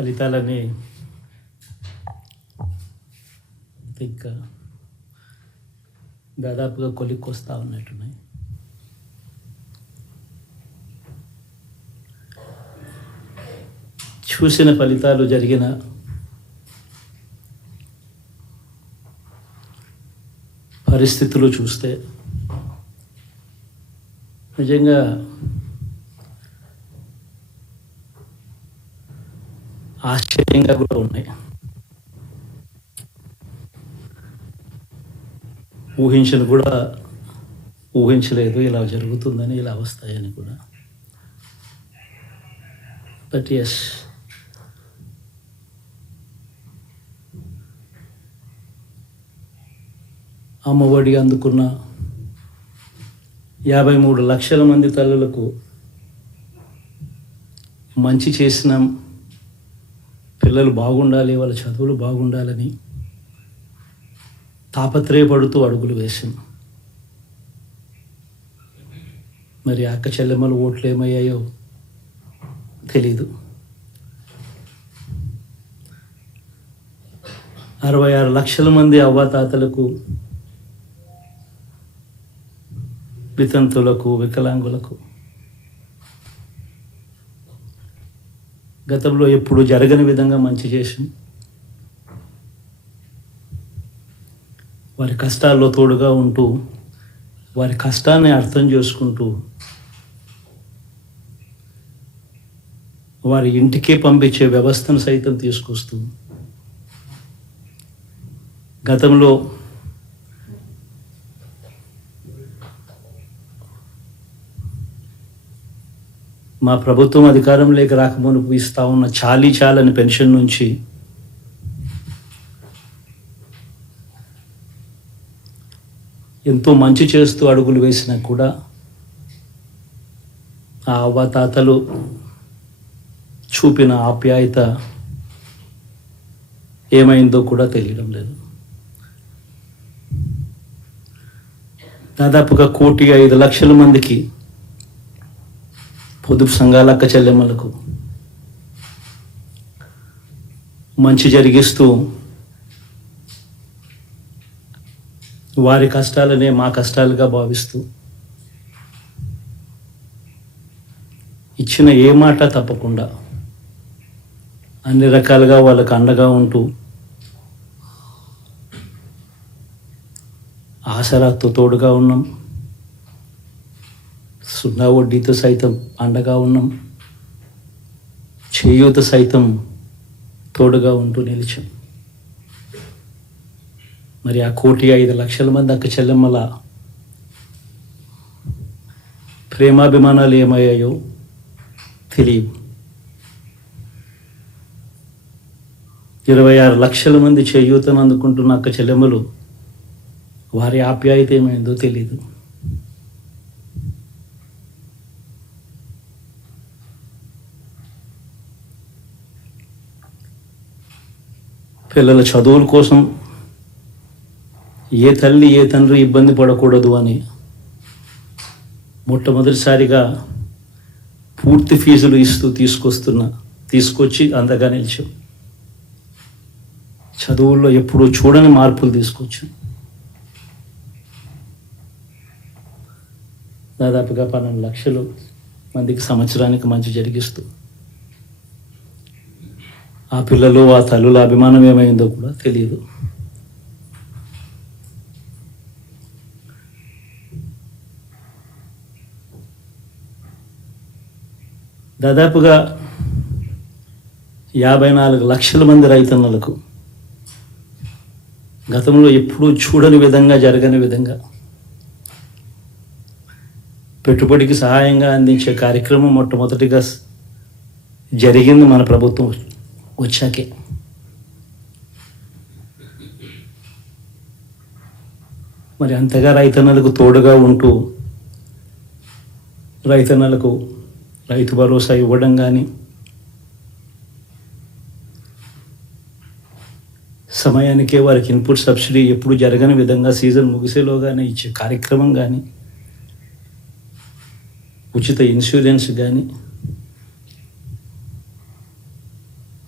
ఫలితాలని ఇంకా దాదాపుగా కొలిక్కొస్తా ఉన్నట్టున్నాయి. చూసిన ఫలితాలు జరిగిన పరిస్థితులు చూస్తే నిజంగా ఆశ్చర్యంగా కూడా ఉన్నాయి. ఊహించలేదు ఇలా జరుగుతుందని, ఇలా వస్తాయని కూడా. బట్ ఎస్, అమ్మఒడి అందుకున్న 53 లక్షల మంది తల్లులకు మంచి చేసినాం, పిల్లలు బాగుండాలి, వాళ్ళ చదువులు బాగుండాలని తాపత్రయపడుతూ అడుగులు వేసాం. మరి అక్క చెల్లెమ్మల ఓట్లు ఏమయ్యాయో తెలీదు. 66 లక్షల మంది అవ్వాతాతలకు, వితంతులకు, వికలాంగులకు గతంలో ఎప్పుడు జరగని విధంగా మంచి చేసాం. వారి కష్టాల్లో తోడుగా ఉంటూ, వారి కష్టాన్ని అర్థం చేసుకుంటూ, వారి ఇంటికే పంపించే వ్యవస్థను సైతం తీసుకొస్తూ, గతంలో మా ప్రభుత్వం అధికారంలోకి రాకమునుపు ఇస్తా ఉన్న చాలని పెన్షన్ నుంచి ఎంతో మంచి చేస్తూ అడుగులు వేసినా కూడా ఆ అవ్వాతాతలు చూపిన ఆప్యాయత ఏమైందో కూడా తెలియడం లేదు. దాదాపుగా 1,05,00,000 మందికి పొదుపు సంఘాల అక్క చెల్లెమ్మలకు మంచి జరిగిస్తూ, వారి కష్టాలనే మా కష్టాలుగా భావిస్తూ, ఇచ్చిన ఏ మాట తప్పకుండా అన్ని రకాలుగా వాళ్ళకు అండగా ఉంటూ, ఆసరాతో తోడుగా ఉన్నాం, సున్నా వడ్డీతో సైతం అండగా ఉన్నాం, చేయూత సైతం తోడుగా ఉంటూ నిలిచాం. మరి ఆ 1,05,00,000 మంది అక్క చెల్లెమ్మల ప్రేమాభిమానాలు ఏమయ్యాయో తెలియదు. 26 లక్షల మంది చేయూతను అందుకుంటున్న అక్క చెల్లెమ్మలు, వారి ఆప్యాయత ఏమైందో తెలీదు. పిల్లల చదువుల కోసం ఏ తల్లి ఏ తండ్రి ఇబ్బంది పడకూడదు అని మొట్టమొదటిసారిగా పూర్తి ఫీజులు ఇస్తూ తీసుకొచ్చి అంతగా నిలిచాం. చదువుల్లో ఎప్పుడూ చూడని మార్పులు తీసుకొచ్చాం. దాదాపుగా 12 లక్షలు మందికి సంవత్సరానికి మంచి జరిగిస్తూ, ఆ పిల్లలు, ఆ తల్లుల అభిమానం ఏమైందో కూడా తెలియదు. దాదాపుగా 54 లక్షల మంది రైతన్నలకు గతంలో ఎప్పుడూ చూడని విధంగా, జరగని విధంగా పెట్టుబడికి సహాయంగా అందించే కార్యక్రమం మొట్టమొదటిగా జరిగింది మన ప్రభుత్వం వచ్చాకే. మరి అంతగా రైతన్నలకు తోడుగా ఉంటూ, రైతన్నలకు రైతు భరోసా ఇవ్వడం కానీ, సమయానికే వారికి ఇన్పుట్ సబ్సిడీ ఎప్పుడు జరగని విధంగా సీజన్ ముగిసేలోగానే ఇచ్చే కార్యక్రమం కానీ, ఉచిత ఇన్సూరెన్స్ కానీ,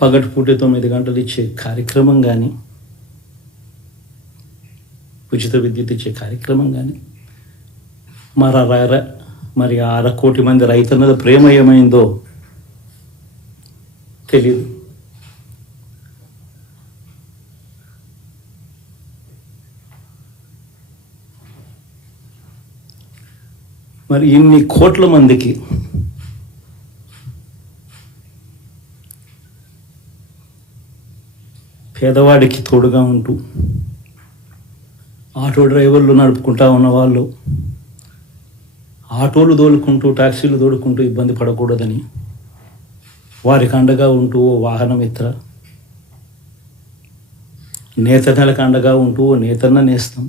పగటిపూట 9 గంటలు ఇచ్చే కార్యక్రమం కానీ, ఉచిత విద్యుత్ ఇచ్చే కార్యక్రమం కానీ, మరి 1/2 కోటి మంది రైతన్నల ప్రేమ ఏమైందో తెలియదు. మరి ఇన్ని కోట్ల మందికి పేదవాడికి తోడుగా ఉంటూ ఆటో డ్రైవర్లు నడుపుకుంటా ఉన్నవాళ్ళు ఆటోలు తోలుకుంటూ టాక్సీలు తోలుకుంటూ ఇబ్బంది పడకూడదని వారికి అండగా ఉంటూ ఓ వాహనమిత్ర, నేతన్నలకు అండగా ఉంటూ ఓ నేతన్న నేస్తం,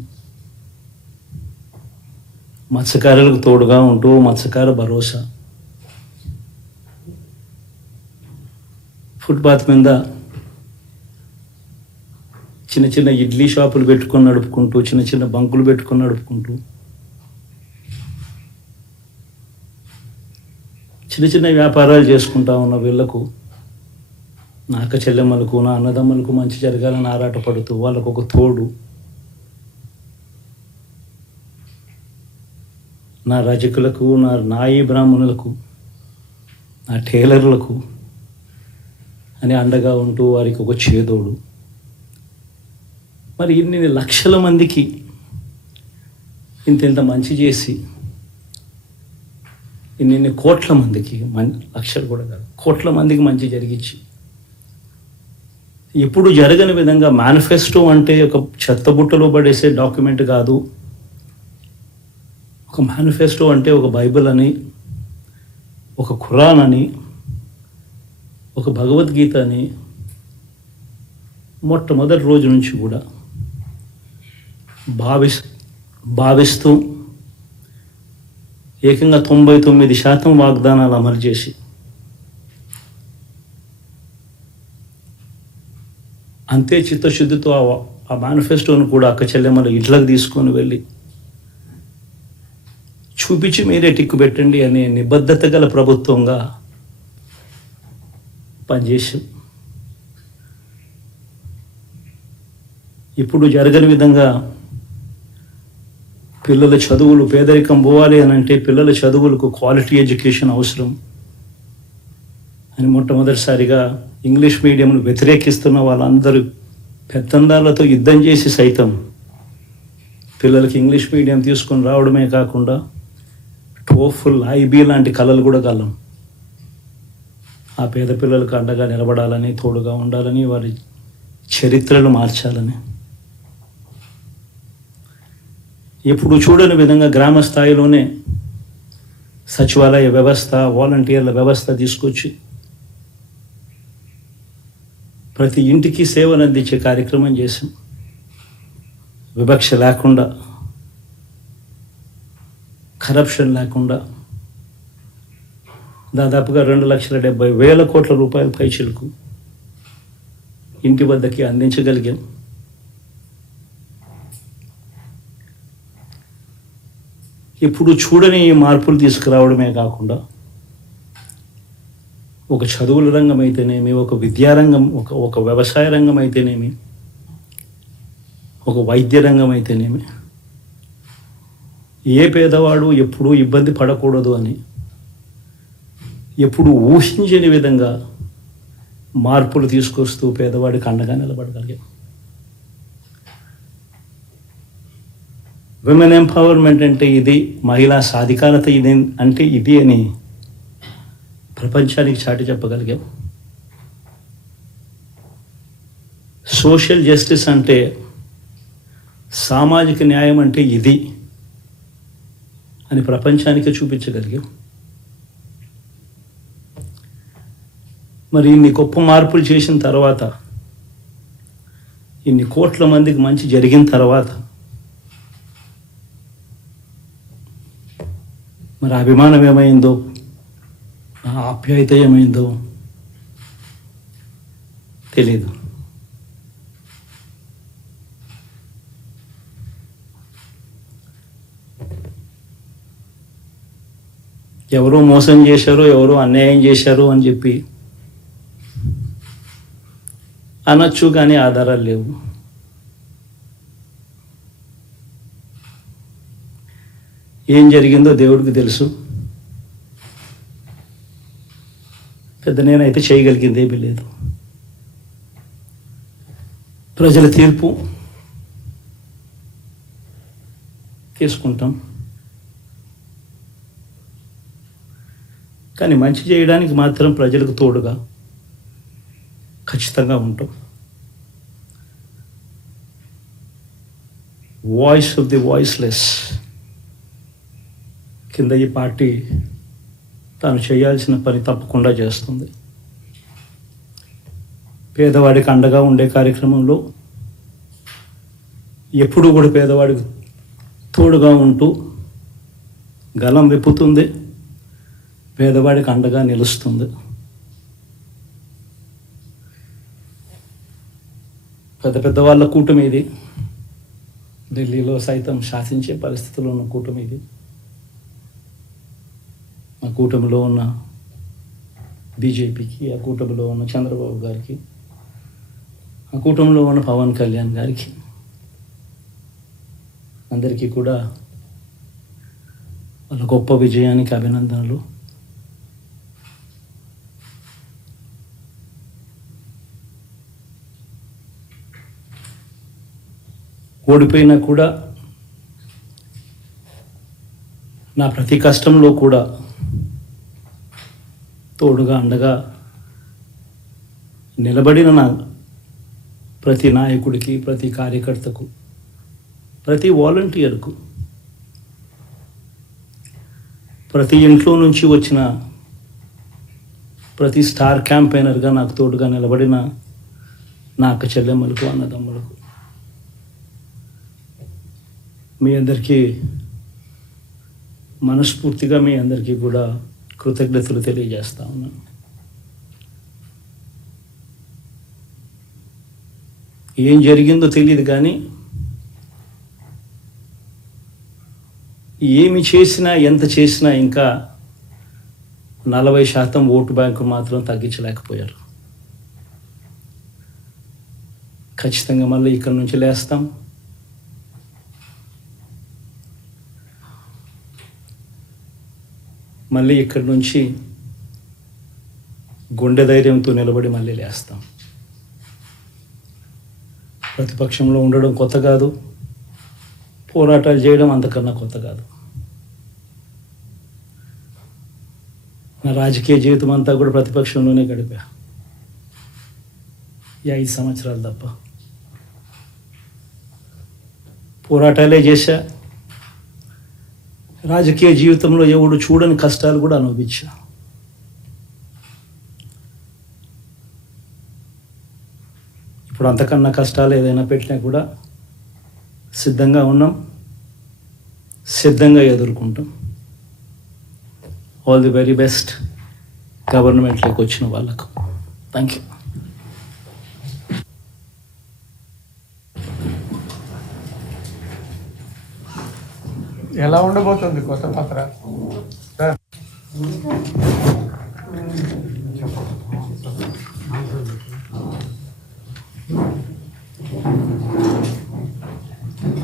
మత్స్యకారులకు తోడుగా ఉంటూ మత్స్యకార భరోసా, ఫుట్పాత్ మీద చిన్న చిన్న ఇడ్లీ షాపులు పెట్టుకొని నడుపుకుంటూ, చిన్న చిన్న బంకులు పెట్టుకొని నడుపుకుంటూ, చిన్న చిన్న వ్యాపారాలు చేసుకుంటా ఉన్న వీళ్లకు, నా అక్క చెల్లెమ్మలకు, నా అన్నదమ్ములకు మంచి జరగాలని ఆరాటపడుతూ వాళ్ళకు ఒక తోడు, నా రజకులకు, నా నాయి బ్రాహ్మణులకు, నా టైలర్లకు అని అండగా ఉంటూ వారికి ఒక చేదోడు. మరి ఇన్ని లక్షల మందికి ఇంత మంచి చేసి, ఇన్ని కోట్ల మందికి, లక్షలు కూడా కాదు, కోట్ల మందికి మంచి జరిగించి, ఎప్పుడు జరగని విధంగా మేనిఫెస్టో అంటే ఒక చెత్తబుట్టలో పడేసే డాక్యుమెంట్ కాదు. ఒక మేనిఫెస్టో అంటే ఒక బైబిల్ అని, ఒక ఖురాన్ అని, ఒక భగవద్గీత అని మొట్టమొదటి రోజు నుంచి కూడా భావిస్తూ ఏకంగా 99% వాగ్దానాలు అమలు చేసి, అంతే చిత్తశుద్ధితో ఆ మేనిఫెస్టోను కూడా అక్క చెల్లెమ్మల ఇంట్లోకి తీసుకొని వెళ్ళి చూపించి మీరే టిక్కు పెట్టండి అనే నిబద్ధత గల ప్రభుత్వంగా పనిచేసాం. ఇప్పుడు జరగని విధంగా పిల్లల చదువులు, పేదరికం పోవాలి అని అంటే పిల్లల చదువులకు క్వాలిటీ ఎడ్యుకేషన్ అవసరం అని మొట్టమొదటిసారిగా ఇంగ్లీష్ మీడియంను వ్యతిరేకిస్తున్న వాళ్ళందరూ పెత్తందాలతో యుద్ధం చేసి సైతం పిల్లలకి ఇంగ్లీష్ మీడియం తీసుకొని రావడమే కాకుండా టోఫుల్, ఐబీ లాంటి కళలు కూడా కలం ఆ పేద పిల్లలకు అండగా నిలబడాలని, తోడుగా ఉండాలని, వారి చరిత్రలు మార్చాలని, ఎప్పుడు చూడని విధంగా గ్రామ స్థాయిలోనే సచివాలయ వ్యవస్థ, వాలంటీర్ల వ్యవస్థ తీసుకొచ్చి ప్రతి ఇంటికి సేవలు అందించే కార్యక్రమం చేశాం. వివక్ష లేకుండా, కరప్షన్ లేకుండా దాదాపుగా 2,70,000 కోట్ల రూపాయల పైచిలకు ఇంటి వద్దకి అందించగలిగాం. ఇప్పుడు చూడని మార్పులు తీసుకురావడమే కాకుండా ఒక చదువుల రంగం అయితేనేమి, ఒక విద్యారంగం, ఒక వ్యవసాయ రంగం అయితేనేమి, ఒక వైద్య రంగం అయితేనేమి, ఏ పేదవాడు ఎప్పుడూ ఇబ్బంది పడకూడదు అని ఎప్పుడు ఊహించని విధంగా మార్పులు తీసుకొస్తూ పేదవాడికి అండగా నిలబడగలిగాం. విమెన్ ఎంపవర్మెంట్ అంటే ఇది, మహిళా సాధికారత ఇది అంటే ఇది అని ప్రపంచానికి చాటి చెప్పగలిగాం. సోషల్ జస్టిస్ అంటే, సామాజిక న్యాయం అంటే ఇది అని ప్రపంచానికి చూపించగలిగాం. మరి ఇన్ని గొప్ప మార్పులు చేసిన తర్వాత, ఇన్ని కోట్ల మందికి మంచి జరిగిన తర్వాత మరి అభిమానం ఏమైందో, ఆప్యాయత ఏమైందో తెలీదు. ఎవరో మోసం చేశారో, ఎవరో అన్యాయం చేశారో అని చెప్పి అనొచ్చు, కానీ ఆధారాలు లేవు. ఏం జరిగిందో దేవుడికి తెలుసు. పెద్ద నేనైతే చేయగలిగింది ఏమీ లేదు. ప్రజల తీర్పు తీసుకుంటాం, కానీ మంచి చేయడానికి మాత్రం ప్రజలకు తోడుగా ఖచ్చితంగా ఉంటాం. వాయిస్ ఆఫ్ ది వాయిస్లెస్ కింద ఈ పార్టీ తాను చేయాల్సిన పని తప్పకుండా చేస్తుంది. పేదవాడికి అండగా ఉండే కార్యక్రమంలో ఎప్పుడూ కూడా పేదవాడికి తోడుగా ఉంటూ గలం విప్పుతుంది, పేదవాడికి అండగా నిలుస్తుంది. పెద్ద పెద్ద వాళ్ళ కూటమి ఇది, ఢిల్లీలో సైతం శాసించే పరిస్థితుల్లో ఉన్న కూటమి ఇది. ఆ కూటమిలో ఉన్న బీజేపీకి, ఆ కూటమిలో ఉన్న చంద్రబాబు గారికి, ఆ కూటమిలో ఉన్న పవన్ కళ్యాణ్ గారికి, అందరికీ కూడా వాళ్ళ గొప్ప విజయానికి అభినందనలు. ఓడిపోయినా కూడా నా ప్రతి కష్టంలో కూడా తోడుగా అండగా నిలబడిన నా ప్రతి నాయకుడికి, ప్రతి కార్యకర్తకు, ప్రతి వాలంటీర్కు, ప్రతి ఇంట్లో నుంచి వచ్చిన ప్రతి స్టార్ క్యాంపెయినర్గా నాకు తోడుగా నిలబడిన నా అక్క చెల్లెమ్మలకు, అన్నదమ్ములకు, మీ అందరికీ మనస్ఫూర్తిగా మీ అందరికీ కూడా కృతజ్ఞతలు తెలియజేస్తా ఉన్నాను. ఏం జరిగిందో తెలియదు, కానీ ఏమి చేసినా, ఎంత చేసినా ఇంకా 40% ఓటు బ్యాంకు మాత్రం తగ్గించలేకపోయారు. ఖచ్చితంగా మళ్ళీ ఇక్కడి నుంచి లేస్తాం. మళ్ళీ ఇక్కడి నుంచి గుండె ధైర్యంతో నిలబడి మళ్ళీ లేస్తాం. ప్రతిపక్షంలో ఉండడం కొత్త కాదు, పోరాటాలు చేయడం అంతకన్నా కొత్త కాదు. నా రాజకీయ జీవితం అంతా కూడా ప్రతిపక్షంలోనే గడిపా, ఈ 5 సంవత్సరాలు తప్ప. పోరాటాలే చేశా. రాజకీయ జీవితంలో ఎవడు చూడని కష్టాలు కూడా అనుభవించా. ఇప్పుడు అంతకన్నా కష్టాలు ఏదైనా పెట్టినా కూడా సిద్ధంగా ఉన్నాం, సిద్ధంగా ఎదుర్కొంటాం. ఆల్ ది వెరీ బెస్ట్ గవర్నమెంట్లోకి వచ్చిన వాళ్ళకు. Thank you. ఎలా ఉండబోతుంది కొత్త పత్ర?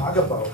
ఆగబావు